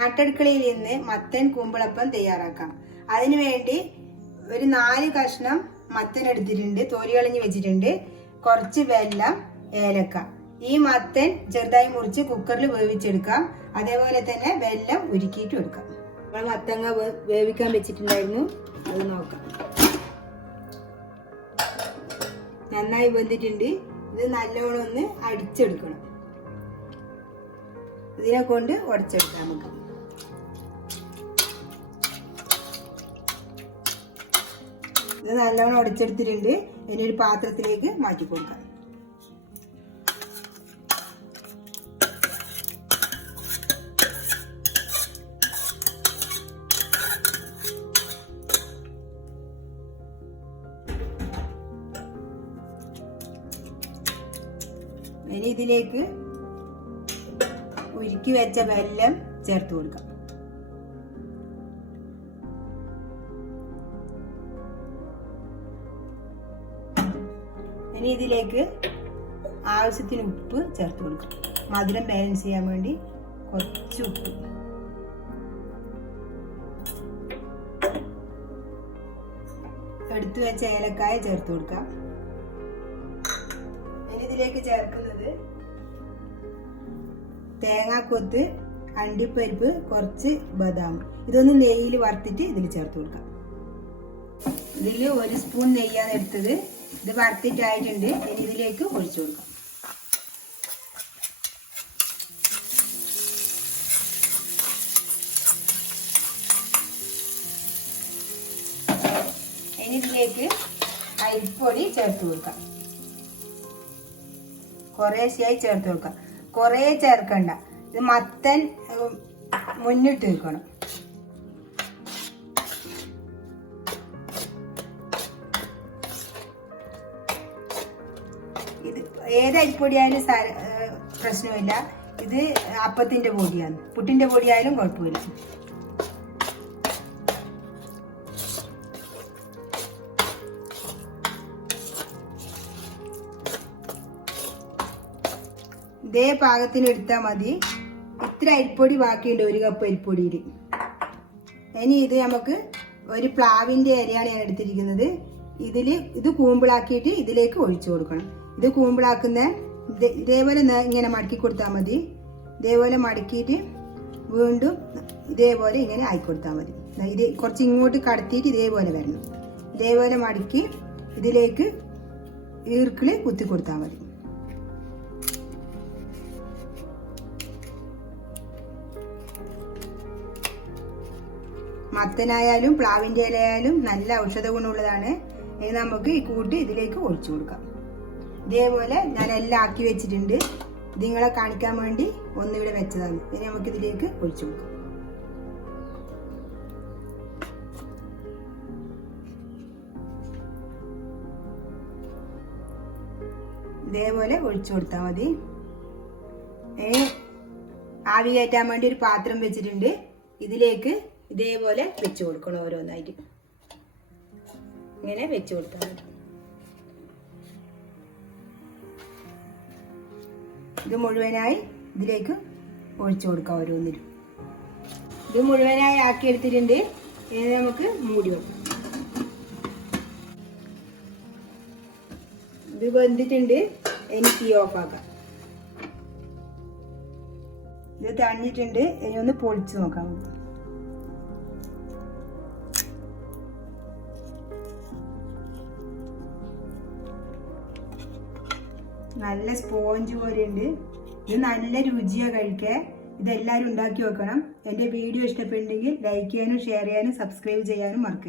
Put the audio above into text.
നാട്ടടുക്കളയിൽ നിന്ന് മത്തൻ കൂമ്പിളപ്പം തയ്യാറാക്കാം. അതിനുവേണ്ടി ഒരു 4 കഷ്ണം മത്തൻ എടുത്തിട്ടുണ്ട്, തോലി കളഞ്ഞ് വെച്ചിട്ടുണ്ട്. കുറച്ച് വെല്ലം, ഏലക്ക. ഈ മത്തൻ ചെറുതായി മുറിച്ച് കുക്കറിൽ വേവിച്ചെടുക്കാം. അതേപോലെ തന്നെ വെല്ലം ഉരുക്കിയിട്ട് എടുക്കാം. നമ്മൾ മത്തങ്ങ വേവിക്കാൻ വെച്ചിട്ടുണ്ടായിരുന്നു, അത് നോക്കാം. നന്നായി വെന്തിട്ടുണ്ട്. ഇത് നല്ലോണം ഒന്ന് അടിച്ചെടുക്കണം. ഇതിനെ കൊണ്ട് ഉടച്ചെടുക്കാം നമുക്ക്. ഇത് നല്ലോണം ഉടച്ചെടുത്തിട്ടുണ്ട്. ഇനി ഒരു പാത്രത്തിലേക്ക് മാറ്റി കൊടുക്കാം. ഇനി ഇതിലേക്ക് ഉരുക്കി വെച്ച വെല്ലം ചേർത്ത് കൊടുക്കാം. ഇനി ഇതിലേക്ക് ആവശ്യത്തിന് ഉപ്പ് ചേർത്ത് കൊടുക്കാം. മധുരം ബാലൻസ് ചെയ്യാൻ വേണ്ടി കുറച്ച് ഉപ്പ്. എടുത്തു വെച്ച ഏലക്കായ ചേർത്ത് കൊടുക്കാം. ഇനി ഇതിലേക്ക് ചേർക്കുന്നത് തേങ്ങാക്കൊത്ത്, അണ്ടിപ്പരിപ്പ്, കുറച്ച് ബദാം. ഇതൊന്ന് നെയ്യിൽ വറുത്തിട്ട് ഇതിൽ ചേർത്ത് കൊടുക്കാം. ഇതിൽ 1 സ്പൂൺ നെയ്യാണ് എടുത്തത്. ഇത് വറുത്തിട്ടായിട്ടുണ്ട്. ഇനി ഇതിലേക്ക് ഒഴിച്ചു കൊടുക്കാം. ഇനി ഇതിലേക്ക് അരിപ്പൊടി ചേർത്ത് കൊടുക്കാം. കുറേശ്ശെയായി ചേർത്ത് കൊടുക്കാം. കുറേ ചേർക്കണ്ട. ഇത് മത്തൻ മുന്നിട്ട് വെക്കണം. ഇത് ഏത് അരിപ്പൊടിയായാലും പ്രശ്നമില്ല. ഇത് അപ്പത്തിന്റെ പൊടിയാണ്. പുട്ടിന്റെ പൊടിയായാലും കുഴപ്പമില്ല. ഇതേ പാകത്തിന് എടുത്താൽ മതി. ഇത്ര അരിപ്പൊടി ബാക്കിയുണ്ട് 1 കപ്പ് അരിപ്പൊടിയിൽ. ഇനി ഇത് നമുക്ക് ഒരു പ്ലാവിൻ്റെ ഇലയാണ് ഞാൻ എടുത്തിരിക്കുന്നത്. ഇത് കൂമ്പിളാക്കിയിട്ട് ഇതിലേക്ക് ഒഴിച്ചു കൊടുക്കണം. ഇത് കൂമ്പിളാക്കുന്ന ഇതേപോലെ ഇങ്ങനെ മടക്കി കൊടുത്താൽ മതി. ഇതേപോലെ മടക്കിയിട്ട് വീണ്ടും ഇതേപോലെ ഇങ്ങനെ ആയിക്കൊടുത്താൽ മതി. ഇത് കുറച്ച് ഇങ്ങോട്ട് കടത്തിയിട്ട് ഇതേപോലെ വരണം. ഇതേപോലെ മടക്കി ഇതിലേക്ക് ഈർക്കിളി കുത്തി കൊടുത്താൽ മതി. മത്തനായാലും പ്ലാവിൻ്റെ ഇലയായാലും നല്ല ഔഷധ ഗുണമുള്ളതാണ്. ഇനി നമുക്ക് ഈ കൂട്ട് ഇതിലേക്ക് ഒഴിച്ചു കൊടുക്കാം. ഇതേപോലെ ഞാൻ എല്ലാം ആക്കി വെച്ചിട്ടുണ്ട്. ഇത് നിങ്ങളെ കാണിക്കാൻ വേണ്ടി ഒന്നിവിടെ വെച്ചതാണ്. ഇനി നമുക്ക് ഇതിലേക്ക് ഒഴിച്ചു കൊടുക്കാം. ഇതേപോലെ ഒഴിച്ചു കൊടുത്താൽ മതി. ഇനി ആവി കയറ്റാൻ വേണ്ടി ഒരു പാത്രം വെച്ചിട്ടുണ്ട്. ഇതിലേക്ക് ഇതേപോലെ വെച്ച് കൊടുക്കണം. ഓരോന്നായിട്ട് ഇങ്ങനെ വെച്ച് കൊടുത്താൽ മതി. ഇത് മുഴുവനായി ഇതിലേക്ക് ഒഴിച്ചു കൊടുക്കാം. ഓരോന്നിലും ഇത് മുഴുവനായി ആക്കി എടുത്തിട്ടുണ്ട്. ഇനി നമുക്ക് മൂടി വെക്കാം. ഇത് വെന്തിട്ടുണ്ട്. ഇനി തീ ഓഫാക്കാം. ഇത് തണിഞ്ഞിട്ടുണ്ട്. ഇനി ഒന്ന് പൊളിച്ച് നോക്കാം. നല്ല സ്പോഞ്ച് പോലെ ഉണ്ട്. ഇത് നല്ല രുചിയാണ് കഴിക്കാൻ. ഇതെല്ലാവരും ഉണ്ടാക്കി വെക്കണം. എൻ്റെ വീഡിയോ ഇഷ്ടപ്പെട്ടെങ്കിൽ ലൈക്ക് ചെയ്യാനും ഷെയർ ചെയ്യാനും സബ്സ്ക്രൈബ് ചെയ്യാനും മറക്കരുത്.